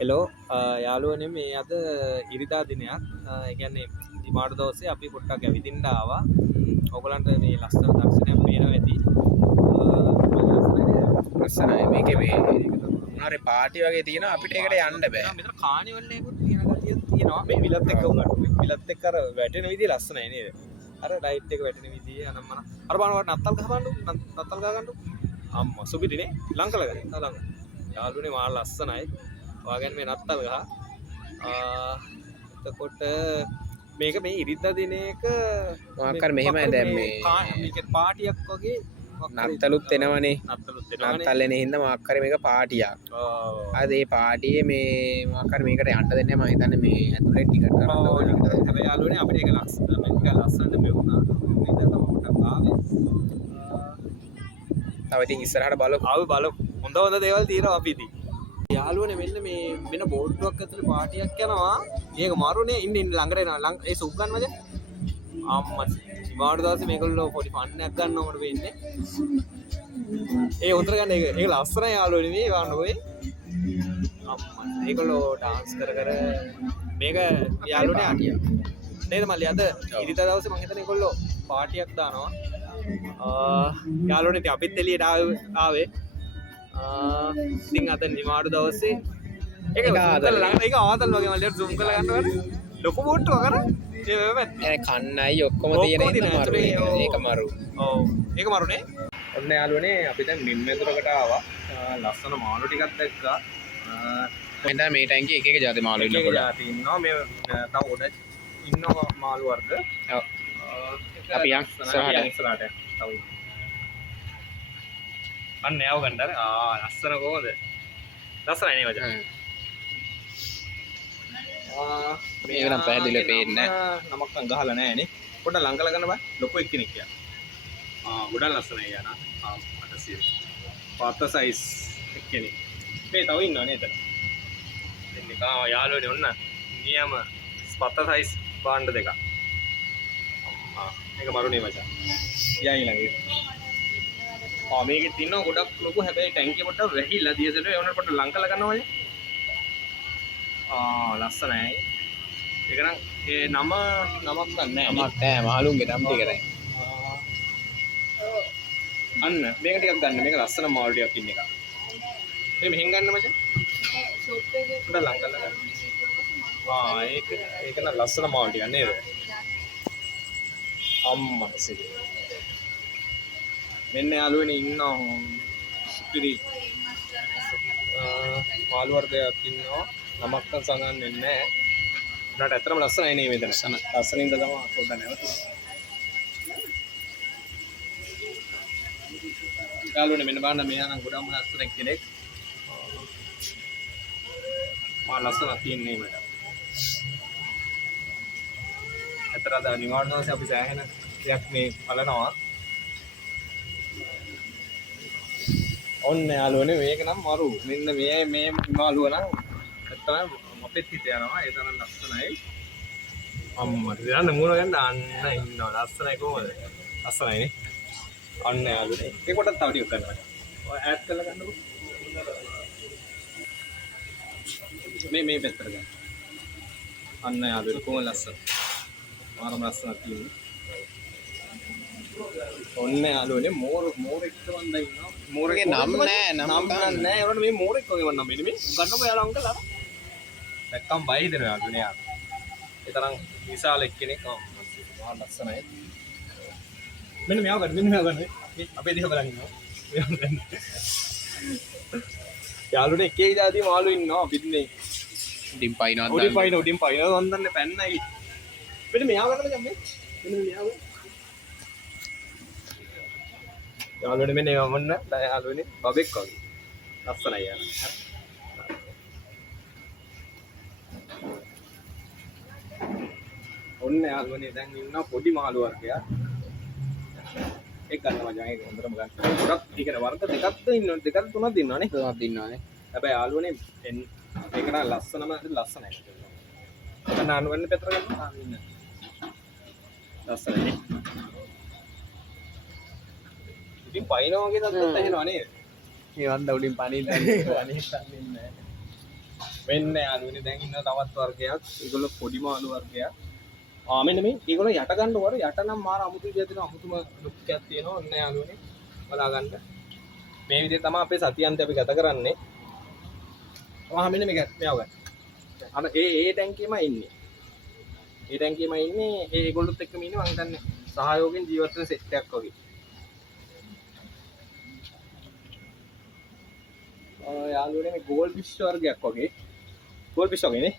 Hello යාළුවනේ මේ අද ඉරිදා දිනයක් ඒ කියන්නේ දිමාඩු දවසේ අපි පොට්ටක් ඇවිදින්න ආවා. ඔයගලන්ට මේ ලස්සන දර්ශනයක් පේනවා ඇති. ලස්සනයි මේකේ මේ මොනාරේ පාටි වගේ තියෙනවා අපිට ඒකට යන්න බෑ. මෙතන කානිවල් එකකුත් තියෙන ගතියක් තියෙනවා. මේ විලත් එක්ක උගන්න. විලත් එක්ක අර වැටෙන විදිය ලස්සනයි නේද? අර ලයිට් එක වැටෙන විදිය අනම්මන. අර බලන්න නත්තල් ගහපන්නු. නත්තල් ගහ ගන්නු. අම්මා සුබිරිනේ ලංකල ගන්න. ලංක. යාළුවනේ මා ලස්සනයි. වාගන් මේ නත්තල් ගහ එතකොට මේක මේ ඉරිදා දිනයක මොකක් හරි මෙහෙමයි දැන් මේ මේක පාටියක් වගේ නත්තලුත් එනවනේ නත්තලුත් එනවනේ නත්තල් එන හින්දා මොකක් හරි මේක පාටියක්. අද මේ පාටියේ මේ මොකක් හරි මේකට යන්න දෙන්නේ මම හිතන්නේ මේ ඇතුලේ ටිකට් කරන්න ඕනේ. හැබැයි යාළුවනේ අපිට ඒක ලස්සනට මෙවුනා. ඉතින් තමයි පොඩ්ඩක් ආවේ. තව ඉතින් ඉස්සරහට බලමු. බලමු. හොඳ දේවල් තියෙනවා අපි ඉතින්. යාළුවනේ මෙන්න මේ වෙන බෝඩ්ඩුවක් ඇතුලේ පාටියක් යනවා. ඒක මාරුනේ ඉන්න ළඟට එනවා. ඒ සුක් ගන්නවද? අම්මා ඉමාඩු දවසේ මේගොල්ලෝ පොඩි ෆන් එකක් ගන්න ඕකට වෙන්නේ. ඒ උතර ගන්න ඒක ලස්සනයි යාළුවනේ මේ වන්නෝයි. අම්මා මේගොල්ලෝ ඩාන්ස් කර මේක යාළුවනේ ආටියක්. නේද මල්ලි අද ඉරිදා දවසේ මම හිතන්නේ ඒගොල්ලෝ පාටියක් දානවා. යාළුවනේ ඉතින් අපිත් එළියට ආවේ. ඉතින් අද නිමාඩු දවසේ ඒක ආතල් වගේ මල්ලියට zoom කරලා ගන්නවද ලොකු බෝට්ටුවක් අර ඒ කන්නයි ඔක්කොම තියෙන ඒක මරු. ඔව් ඒක මරුනේ. ඔන්න යාළුවනේ අපි දැන් මිම්මෙදුරකට ආවා. ලස්සන මාළු ටිකක් දැක්කා. මම මේ ටැංකිය එක එක જાති මාළු ඉන්නවා. එක જાති ඉන්නවා. මේ තව උඩ ඉන්නවා මාළු වර්ග. ඔව්. අපි යන් ඉස්සරහට. තව අන්න යව ගන්නද? ලස්සන කොහොමද? ලස්සනයි නේ මචං. මේක නම් පැහැදිලිව පේන්නේ නැහැ. නමක් නම් ගහලා නැහැ නේ. පොඩ්ඩක් ලං කරලා ගන්න බෑ. ලොකු එක්කෙනෙක් යා. ගොඩක් ලස්සනයි යනා. මට සිය. පාත සයිස් එක්කෙනෙක්. මේ තව ඉන්නව නේද? එන්නේ යාළුවනේ ඔන්න නියම පාත සයිස් බාණ්ඩ දෙකක්. මේක මරුනේ මචං. යා ඊළඟට. මේකෙත් තියෙනවා ගොඩක් ලොකු හැබැයි ටැංකිය පොඩ්ඩක් වැහිලා දියසට ඒ වුණාට පොඩ්ඩක් ලං කරලා ගන්නවා මචං. ලස්සනයි. ඒක නම් ඒ නමක් ගන්න නෑ. නමක් නෑ මහලුන්ගේ නම් ටිකයි. අන්න මේක ටිකක් ගන්න. මේක ලස්සන මාළු ටිකක් ඉන්න එක. මේ මෙහෙන් ගන්න මචං. ෂොප් එකේ පොඩ්ඩක් ලං කරලා ගන්න. ඒක නම් ලස්සන මාළු ටිකක් නේද? අම්මා සිරි. මෙන්න යාළුවනේ ඉන්නවා සුපිරි මාළු වර්ගයක් ඉන්නවා. නමක් නම් සඳහන් වෙන්නේ නැහැ. උනාට ඇත්තටම ලස්සනයි නේ මෙතන. ලස්සනින්ද තමයි පොඩ්ඩක් නැවතුනේ. යාළුවනේ මෙන්න බලන්න මෙයා නම් ගොඩක්ම ලස්සන කෙනෙක්. මා ලස්සන තියන්නේ මට. ඇත්තට අද නිවාඩු දවසේ අපි සෑහෙන දෙයක් මේ බලනවා. ඔන්න යාළුවනේ මේක නම් මරු. මෙන්න මේ මාළුව නම් ඇත්තටම අපිත් හිත යනවා. ඒ තරම් ලස්සනයි. අම්මා දෙන්න මූණ ගන්න අන්න ඉන්නවා. ලස්සනයි කොහොමද? ලස්සනයි නේ. අන්න යාළුවනේ. ඒක කොටත් තව ටිකක් ගන්නවා. ඔය ඈඩ් කරලා ගන්නකො. මේ පැත්තට ගන්න. අන්න යාළුවනේ කොහොම ලස්සන. මාරම ලස්සනක් තියෙන්නේ. ඔන්න යාළුවනේ මෝරෙක් වන්ද ඉන්නවා. මෝරගේ නම් නෑ නම් නෑ. ඒවලට මේ මෝරෙක් වගේ වන්නම් මෙන්න මේ ගන්නකො යාළුවා අංකල් අර. නැත්තම් බයි දෙනවා යාළුවනේ යාළුවා. ඒ තරම් විශාල එක්කෙනෙක් මහා ලස්සනයි. මෙන්න මෙයාව ගන්න. අපේ දිහා බලන් ඉන්නවා. මෙයාව ගන්න. යාළුවනේ එක එක જાති මාළු ඉන්නවා අපිත් මේ. උඩින් පයින්නවා. උඩින් පයින්නවා වන්දන්නේ පැන්නයි. මෙන්න මෙයාව ගන්න ජම්මේ. මෙන්න මෙයාව. යාළුවනේ මෙන්න වමන්න යාළුවනේ බබෙක් වගේ. ලස්සනයි යාළුවා. ඔන්න යාළුවනේ දැන් ඉන්නවා පොඩි මාළු වර්ගයක්. ඒක ගන්නවා මචං ඒක හොඳටම ගන්න. ගොඩක් ටිකන වර්ග දෙකක්ද ඉන්නවා දෙකක් තුනක් ඉන්නවනේ. තුනක් ඉන්නවනේ. හැබැයි යාළුවනේ ඒක නම් ලස්සනම ලස්සනයි. ඒක නානුවන්නේ පෙතර ගන්නවා ඉන්න. ලස්සනයි. ඉතින් පයින්නවා වගේ තත්ත්වයක් ඇහෙනවා නේද? මේ වන්ද උඩින් පණින්න අනේ පණින්නේ නැහැ. මෙන්න යාළුවනේ දැන් ඉන්න තවත් වර්ගයක්. ඒගොල්ලෝ පොඩි මාළු වර්ගයක්. මෙන්න මේ ඒගොල්ලෝ යට ගන්න වර යට නම් මාර අමුතු විදියට දෙන අමුතුම ලුක් එකක් තියෙනවා. ඔන්න යාළුවනේ බලා ගන්න. මේ විදිහට තමයි අපේ සතියන්ත අපි ගත කරන්නේ. මෙන්න මේක මෙයාව ගන්න. අර ඒ ටැංකියම ඉන්නේ. ඒ ටැංකියම ඉන්නේ ඒගොල්ලොත් එක්කම ඉන්නේ මම හිතන්නේ සහයෝගයෙන් ජීවත් වෙන සෙට් එකක් වගේ. යාළුවනේ මේ ගෝල් ෆිෂ් වර්ගයක් වගේ. ගෝල් ෆිෂ් වගේ නේ.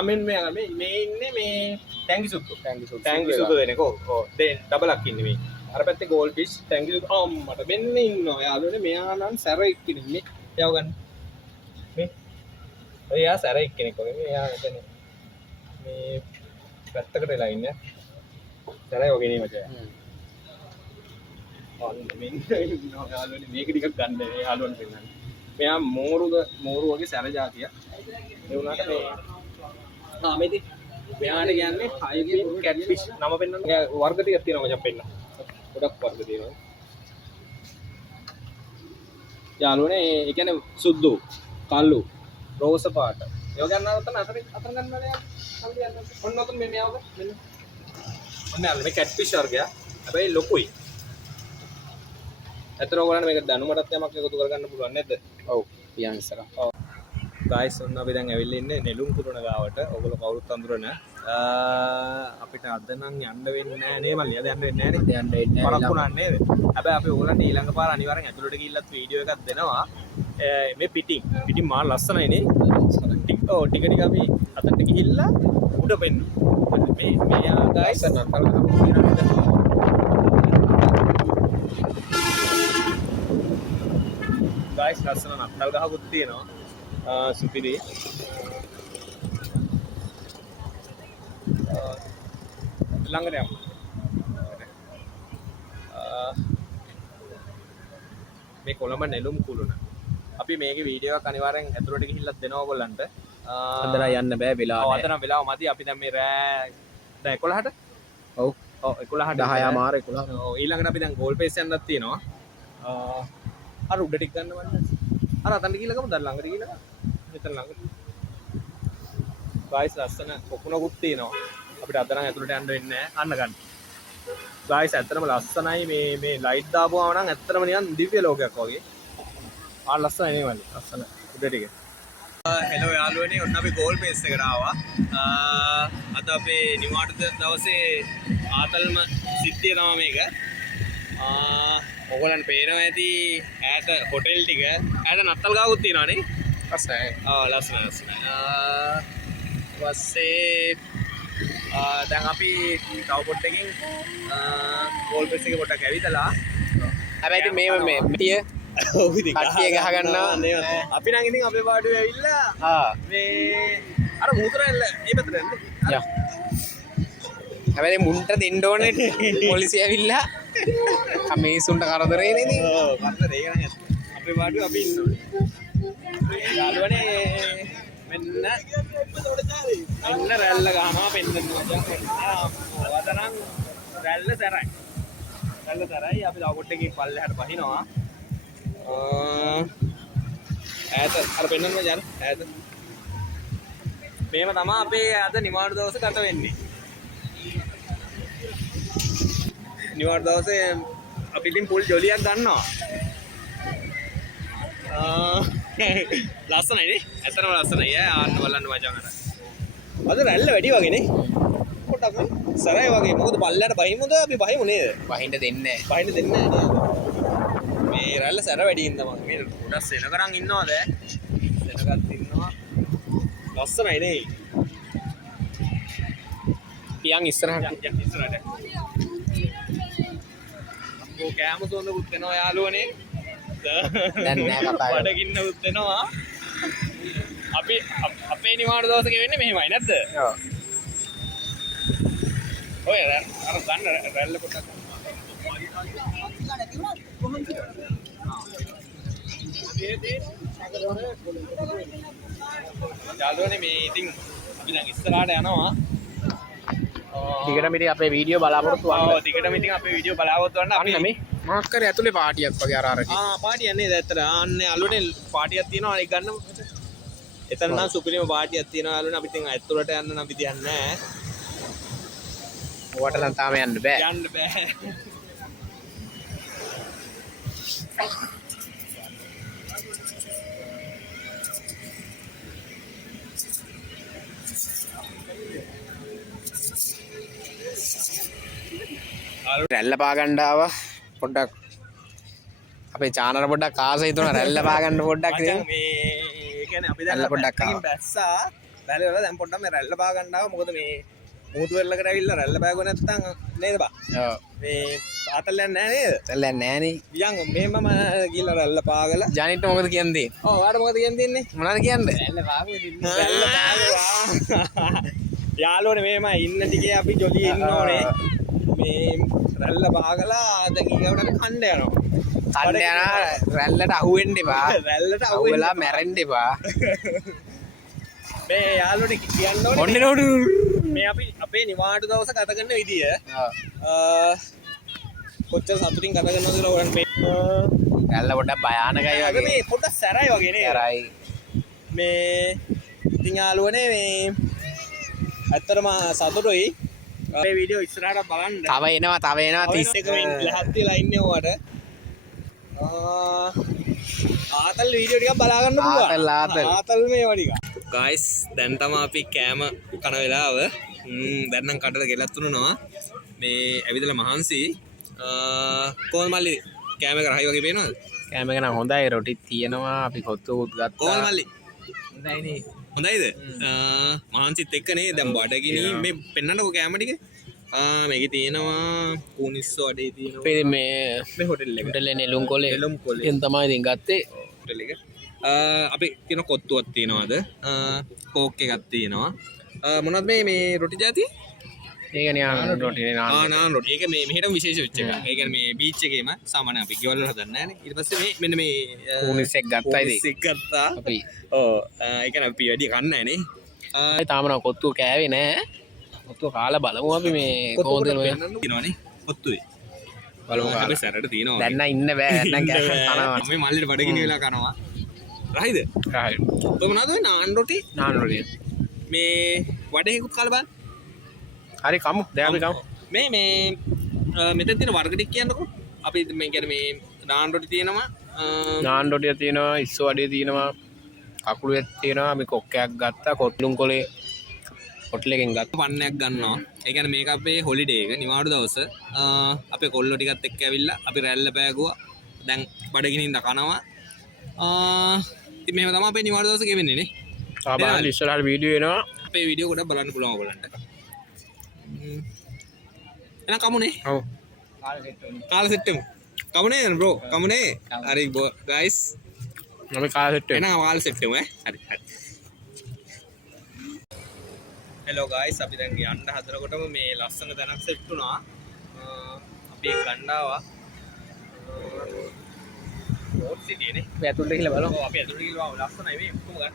අමෙන් මේ ඉන්නේ මේ ටැංකි සුද්දෝ. ටැංකි සුද්දෝ දෙනක. දෙන් ඩබලක් ඉන්නේ මේ. අර පැත්තේ ගෝල් ෆිෂ් ටැංකි සුද්දෝ අම්මට මෙන්න ඉන්නවා. යාළුවනේ මෙයා නම් සැර එක්කින් ඉන්නේ. එයාව ගන්න. මේ එයා සැර එක්කෙනෙක් වගේ. මෙයා එතන මේ පැත්තකට වෙලා ඉන්නේ. සැරයි වගේ නේ මචං. මෙන්න ඉන්නවා යාළුවනේ මේක ටිකක් ගන්න මේ යාළුවන් පෙන්නන්නේ. මෙයා මෝරු වගේ සැර జాතිය. ඒ වුණාට මේ මේදී මෙයාට කියන්නේ හයිබ්‍රිඩ් කැට්ෆිෂ් නම පෙන්නන්න. වර්ග ටිකක් තියෙනවා මචං පෙන්න. ගොඩක් වර්ග තියෙනවා. යාළුවනේ ඒ කියන්නේ සුද්දු, කල්ලු, රෝස පාට. ඒක ගන්න අතන අතර ගන්න නෑ. ඔන්න ඔතන මේ මෙයාව මෙන්න. ඔන්න යාළුවනේ මේ කැට්ෆිෂ් වර්ගය. හැබැයි ලොකුයි. ඇත්තට ඔයගොල්ලන්ට මේක දැනුමටත් යමක් එකතු කරගන්න පුළුවන් නේද? ඔව්. පියන් ඉස්සරහ. ඔව්. ගයිස් ඔන්න අපි දැන් ඇවිල්ලා ඉන්නේ නෙළුම් කුරුණ ගාවට. ඔයගොල්ලෝ කවුරුත් අඳුරන. අපිට අද නම් යන්න වෙන්නේ නැහැ නේ මල්ලි. අද යන්න වෙන්නේ නැහැ නේ. යන්න වෙන්නේ නැහැ. පරක්කුණා නේද? හැබැයි අපි ඔයගොල්ලන්ට ඊළඟ පාර අනිවාර්යෙන් ඇතුළට ගිහිල්ලත් වීඩියෝ එකක් දෙනවා. මේ පිටින් මාර ලස්සනයි නේ. ටික අපි අතට ගිහිල්ලා උඩ පෙන්න. මේ ගයිස් නතර ගයිස් ලස්සන නත්තල් ගහකුත් තියෙනවා. සුපිරි. ළඟට යමු. මේ කොළඹ නෙළුම් කුළුණ. අපි මේකේ වීඩියෝ එකක් අනිවාර්යෙන් ඇතුළට ගිහිල්ලා දෙනවා ඔයගොල්ලන්ට. අදලා යන්න බෑ වෙලාව. ඔව් අද නම් වෙලාව මදි. අපි දැන් මේ රෑ දැන් 11ට. ඔව්. ඔව් 11ට 10 මාර 11. ඔව් ඊළඟට අපි දැන් ගෝල් පේස් යන්නත් තියෙනවා. අර උඩ ටික ගන්න වන්න. අර අතන්ට ගිහලා ගමු දැන් ළඟට ගිහලා. මෙතන ළඟට. ගයිස් ලස්සන කොකුණකුත් තියෙනවා. අපිට අද නම් ඇතුළට යන්න වෙන්නේ නැහැ. අන්න ගන්න. ගයිස් ඇත්තටම ලස්සනයි මේ ලයිට් දාපුවාම නම් ඇත්තටම නිකන් දිව්‍ය ලෝකයක් වගේ. ලස්සනයි නේ මල්ලි. ලස්සන උඩ ටික. හෙලෝ යාළුවනේ ඔන්න අපි ගෝල් පේස් එකට ආවා. අද අපේ නිවාඩු දවසේ ආතල්ම සිද්ධිය තමයි මේක. ඔයගොල්ලන් පේනවා ඇති ඈත හොටෙල් ටික. ඈත නත්තල් ගාවුත් තියෙනවා නේ. ලස්සනයි. ලස්සනයි. ඊපස්සේ දැන් අපි තව පොඩ්ඩකින් ගෝල් පේස් එක පොඩ්ඩක් ඇවිදලා. හැබැයි ඉතින් මේ පිටිය කට්ටිය ගහ ගන්නවා. අපි නම් ඉතින් අපේ පාඩුවේ ඇවිල්ලා මේ අර මුහුතරැල්ල මේ පැත්තට යන්නේ. යා. හැබැයි මුන්ට දෙන්න ඕනේ පොලිසිය ඇවිල්ලා මිනිස්සුන්ට කරදරේ නේද? ඔව් කරදරේ ඒක නම් ඇත්ත. අපේ පාඩුවේ අපි ඉන්නෝනේ. යාළුවනේ මෙන්න රැල්ල ගහනවා පෙන්නනවා. වදනම් රැල්ල සැරයි. අපි තව පොඩ්ඩකින් පල්ලෙහාට බහිනවා. ඈත අර පෙන්නන්න යන්න ඈත. මේව තමයි අපේ අද නිවාඩු දවස ගත වෙන්නේ. නිවාඩු දවසේ අපි ඉතින් පුල් ජොලියක් ගන්නවා. ලස්සනයි නේ? ඇත්තටම ලස්සනයි ඈ. ආන්න බලන්න මචං අර. අද රැල්ල වැඩි වගේ නේ? පොඩක් සරයි වගේ. මොකද පල්ලෙහාට බහිමුද අපි බහිමු නේද? වහින්න දෙන්නේ බහින්න දෙන්නේ නැහැ නේද? මේ රැල්ල සැර වැඩි ඉඳ මම මේ ගොඩක් සෙනගරන් ඉන්නවද? සෙනගත් ඉන්නවා. ලස්සනයි නේ. පියන් ඉස්සරහට. ඉස්සරහට. අපෝ කෑම සොඳකුත් වෙනවා යාළුවනේ. දැන් නෑ කතා කරන්නේ. බඩගින්නකුත් වෙනවා. අපි අපේ නිවාඩු දවසක වෙන්නේ මෙහෙමයි නැද්ද? ඔව්. ඔය අර ගන්න රැල්ල පොඩ්ඩක්. යාළුවනේ මේ ඉතින් අපි දැන් ඉස්සරහට යනවා. දිගටම ඉතින් අපේ වීඩියෝ බලාපොරොත්තු වන්න. ඔව් දිගටම ඉතින් අපේ වීඩියෝ බලාපොරොත්තු වන්න. අන්න මේ මොකක් කරේ ඇතුලේ පාටියක් වගේ අර අර. පාටියක් නේද ඇත්තට. අන්නේ අලුනේ පාටියක් තියෙනවා ඒක ගන්න. එතන නම් සුපිරිම පාටියක් තියෙනවා අලුනේ. අපි ඉතින් ඇතුළට යන්න නම් විදියක් නැහැ. ඔයාට නම් තාම යන්න බෑ. යන්න බෑ. රැල්ල පාගන්න ආවා පොඩ්ඩක් අපේ චානල පොඩ්ඩක් කාස හිතුණා රැල්ල පාගන්න පොඩ්ඩක් මචං මේ ඒ කියන්නේ අපි දැන් පොඩ්ඩක් ආවා. බැස්සා බැලේ වල දැන් පොඩ්ඩක් මේ රැල්ල පාගන්න ආවා මොකද මේ මූතු වෙල්ලකට ඇවිල්ලා රැල්ල පාගුව නැත්තම් නේද බා ඔව් මේ ආතල් යන්නේ නැහැ නේද රැල්ල නෑනේ වියන් මේම ගිහලා රැල්ල පාගලා ජානිට මොකද කියන්නේ ඔව් ඔයාලට මොකද කියන්න තියන්නේ මොනවද කියන්නේ රැල්ල පාගුවේ රැල්ල පාගුවා යාළුවනේ මේම ඉන්න ටිකේ අපි ජොලි ඉන්න ඕනේ මේ රැල්ල පාගලා දැන් ඊගවට අපි කණ්ඩ යනවා කන්න යන රැල්ලට අහුවෙන්න එපා රැල්ලට අහුවෙලා මැරෙන්න එපා මේ යාළුවනේ කියන්න ඕනේ ඔන්න නෝඩු මේ අපි අපේ නිවාඩු දවස ගත කරන විදිය කොච්චර සතුටින් ගත කරනවද කියලා ඔයන් මේ රැල්ල පොඩ්ඩක් භයානකයි වගේ වගේ මේ පොඩ්ඩක් සැරයි වගේ නේ කරයි මේ ඉතින් යාළුවනේ මේ ඇත්තටම සතුටුයි මේ වීඩියෝ ඉස්සරහට බලන්න තව එනවා 31 මිනිත් ලැහත් වෙලා ඉන්නේ ඔයාට ආතල් වීඩියෝ ටිකක් බලා ගන්න පුළුවන් ආතල් මේවා ටික ගයිස් දැන් තමයි අපි කෑම කන වෙලාව දැන් නම් කඩට ගෙලත් තුනනවා මේ ඇවිදලා මහන්සි කොහොමද මල්ලි කෑම එක රහයි වගේ පේනවද කෑම එක නම් හොඳයි රොටි තියෙනවා අපි කොත්තුත් ගත්තා කොහොමද මල්ලි හොඳයිනේ හොඳයිද මහන්සිත් එක්කනේ දැන් බඩගිනි මේ පෙන්නන්නකෝ කෑම ටික මේකේ තියෙනවා කුනිස්සෝ අඩේ තියෙනවා මේ හොටෙල් එක හොටෙල් එකේ නෙළුම් කොලේ එන් තමයි ඉතින් ගත්තේ හොටෙල් එක අපි තියෙන කොත්තුවක් තියෙනවාද කෝක් එකක් තියෙනවා මොනවද මේ රොටි ජාතිය ඒක නාන රොටි නාන රොටි ඒක මේ මෙහෙටම විශේෂ වෙච්ච එකක් ඒ කියන්නේ මේ බීච් එකේම සාමාන්‍ය අපි ගෙවල් වල හදන්නේ නැහැ නේ ඊට පස්සේ මේ මෙන්න මේ කුනිස්සෙක් ගත්තා ඉතින් කුනිස්සෙක් ගත්තා අපි ඔව් ඒ කියන්නේ අපි වැඩි කන්නේ නැහැ නේ තාම නම් කොත්තුව කෑවේ නෑ කොත්තුව කාලා බලමු අපි මේ කොහොමද තියෙනවනේ කොත්තුවේ බලමු අපි සැරට තියෙනවා දැන් නම් ඉන්න බෑ දැන් කනවා මේ මල්ලිට බඩගිනි වෙලා කනවා රයිද රයි ඔය මොනවද ඔය නාන් රොටි නාන රොටි මේ වඩේකුත් කාලා බලන්න හරි කමු දැන් අපි කමු මේ මෙතන තියෙන වර්ග ටික කියන්නකෝ අපි මේ කියන්නේ මේ නාන් රොටි තියෙනවා නාන් රොටිය තියෙනවා ඉස්සෝ වඩේ තියෙනවා කකුලුවෙක් තියෙනවා අපි කොක්කයක් ගත්තා කොත්ලුම් කොලේ හොටල් එකෙන් ගත්තා වන්නයක් ගන්නවා ඒ කියන්නේ මේක අපේ හොලිඩේ එක නිවාඩු දවස අපේ කොල්ලෝ ටිකත් එක්ක ඇවිල්ලා අපි රැල්ල පෑගුවා දැන් බඩගිනින්න කනවා ඉතින් මෙහෙම තමයි අපේ නිවාඩු දවස ගෙවෙන්නේ නේ බලන්න ඉස්සරහට වීඩියෝ එනවා අපේ වීඩියෝ ගොඩක් බලන්න පුළුවන් ඔයගොල්ලන්ට එහෙනම් කමුනේ ඔව් කාලා සෙට් වෙමු කමුනේ බ්‍රෝ කමුනේ හරි ගයිස් අපි කාලා සෙට් වෙමු එහෙනම් කාලා සෙට් වෙමු හරි හෙලෝ ගයිස් අපි දැන් යන්න හදනකොටම මේ ලස්සන තැනක් සෙට් වුණා අපි ගන්න ආවා බෝට් සිටියේ නේ අපි ඇතුළට ගිහලා බලමු ඔව් අපි ඇතුළට ගිහලා ලස්සනයි මේ කොහොම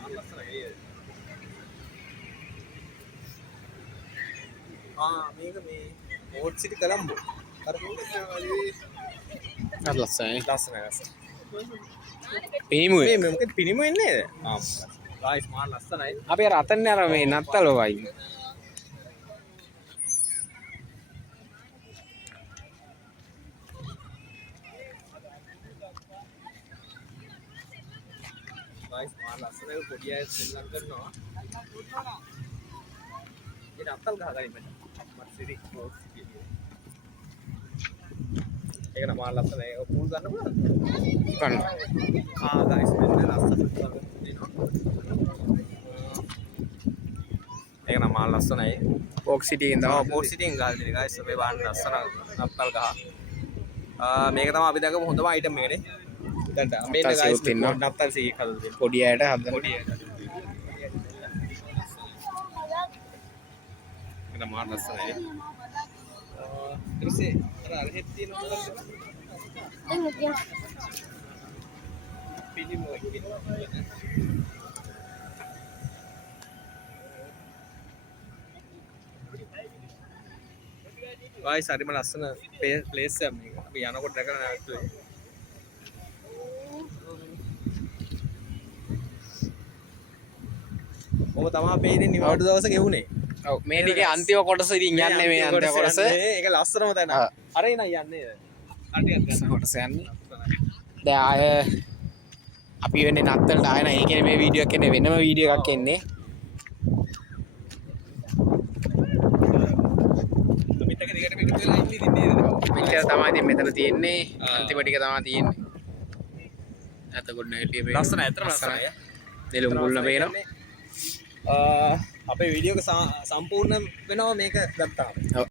ගන්න ලස්සනයි මේක මේ බෝට් සිටි කොළඹ අර ලස්සනයි ලස්සනයි පිනිමු මේ මොකද පිනිමු එන්නේ ගයිස් මාර ලස්සනයි අපි අර අතන්නේ අර මේ නත්තල වයි ගයිස් මාර ලස්සනයි පොඩි අය සෙල්ලම් කරනවා ඒ නත්තල් ගහගනින් මෙන්න මත් සිරි බෝට් සිටි ඒක නම් මාර ලස්සනයි ඔය පූල් ගන්න පුළුවන්ද ගන්න ගයිස් මෙන්න ලස්සන තියෙනවා ඒක නම් මාර ලස්සනයි බොක් සිටි එකෙන් තමයි බෝට් සිටින් ගහලා තියෙන ගයිස් මේ බලන්න ලස්සන නත්තල් ගහ මේක තමයි අපි දැකපු හොඳම අයිටම් එක නේ දැන් මේ ගයිස් නත්තල් සීයක් හදලා තියෙනවා පොඩි අයට හදන්න පොඩි අයට ඒක නම් මාර ලස්සනයි ඊට පස්සේ අර හෙත් තියෙනවා පිළිමෝ වයි සරිම ලස්සන ප්ලේස් එකක් මේක. අපි යනකොට දැකලා නැවතුනේ. ඔබ තමයි අපේ ඉතින් නිවාඩු දවස ගෙවුනේ. ඔව් මේ ටිකේ අන්තිම කොටස ඉතින් යන්නේ මේ අන්තිම කොටස. ඒක ලස්සනම තැන. අර එන යන්නේ. අටියක් ගන්න. කොටස යන්නේ. දැන් ආය අපි වෙන්නේ නත්තලට ආය නෑ. ඒ කියන්නේ මේ වීඩියෝ එකක් එන්නේ වෙනම වීඩියෝ එකක් එන්නේ. අපිත් එක දිගට මේක වෙලා ඉන්නේ ඉතින් නේද? මෙච්චර තමයි ඉතින් මෙතන තියෙන්නේ. අන්තිම ටික තමයි තියෙන්නේ. එතකොට නෙටිය මේ ලස්සන ඇත්තටම ලස්සනයි. නෙළුම් ගුල්ල පේනවා. අපේ වීඩියෝ එක සම්පූර්ණ වෙනවා මේක ගත්තාම. ඔව්.